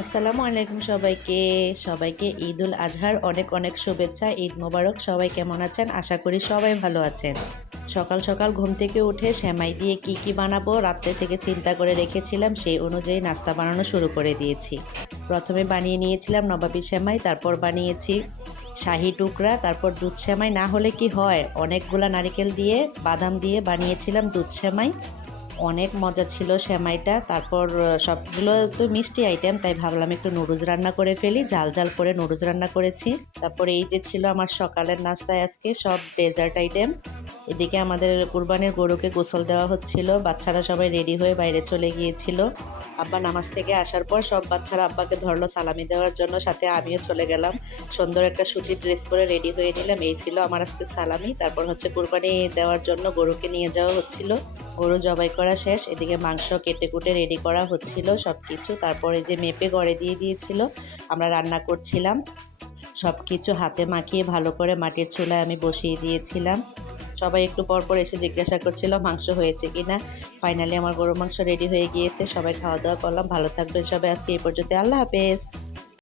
আসসালামু আলাইকুম সবাইকে। সবাইকে ঈদুল আজহার অনেক অনেক শুভেচ্ছা। ঈদ মোবারক। সবাই কেমন আছেন? আশা করি সবাই ভালো আছেন। সকাল সকাল ঘুম থেকে উঠে সেমাই দিয়ে কি বানাবো রাত্রে থেকে চিন্তা করে রেখেছিলাম, সেই অনুযায়ী নাস্তা বানানো শুরু করে দিয়েছি। প্রথমে বানিয়ে নিয়েছিলাম নবাবী সেমাই, তারপর বানিয়েছি শাহি টুকরা, তারপর দুধ সেমাই। না হলে কি হয়, অনেকগুলা নারিকেল দিয়ে বাদাম দিয়ে বানিয়েছিলাম দুধ সেমাই। অনেক মজা ছিল সেমাইটা। তারপর সবগুলো তো মিষ্টি আইটেম, তাই ভাবলাম একটু নুডলস রান্না করে ফেলি। ঝাল ঝাল করে নুডলস রান্না করেছি। তারপরে এই যে ছিল আমার সকালের নাস্তায় আজকে সব ডেজার্ট আইটেম। এদিকে আমাদের কুরবানির গরুকে গোসল দেওয়া হচ্ছিল। বাচ্চারা সবাই রেডি হয়ে বাইরে চলে গিয়েছিল। আব্বা নামাজ থেকে আসার পর সব বাচ্চারা আব্বাকে ধরলো সালামি দেওয়ার জন্য, সাথে আমিও চলে গেলাম। সুন্দর একটা সুতির ড্রেস পরে রেডি হয়ে নিলাম। এই ছিল আমার আজকে সালামি। তারপর হচ্ছে কুরবানি দেওয়ার জন্য গরুকে নিয়ে যাওয়া হচ্ছিল। গরু জবাই করা শেষ। এদিকে মাংস কেটে কুটে রেডি করা হচ্ছিল সব কিছু। তারপরে যে মেপে গড়ে দিয়ে দিয়েছিল, আমরা রান্না করছিলাম। সব কিছু হাতে মাখিয়ে ভালো করে মাটির চুলায় আমি বসিয়ে দিয়েছিলাম। সবাই একটু পর পর এসে জিজ্ঞাসা করছিল মাংস হয়েছে কিনা। ফাইনালি আমার গরুর মাংস রেডি হয়ে গিয়েছে। সবাই খাওয়া দাওয়া করলাম। ভালো থাকবেন সবাই। আজকে এই পর্যন্ত। আল্লাহ হাফেজ।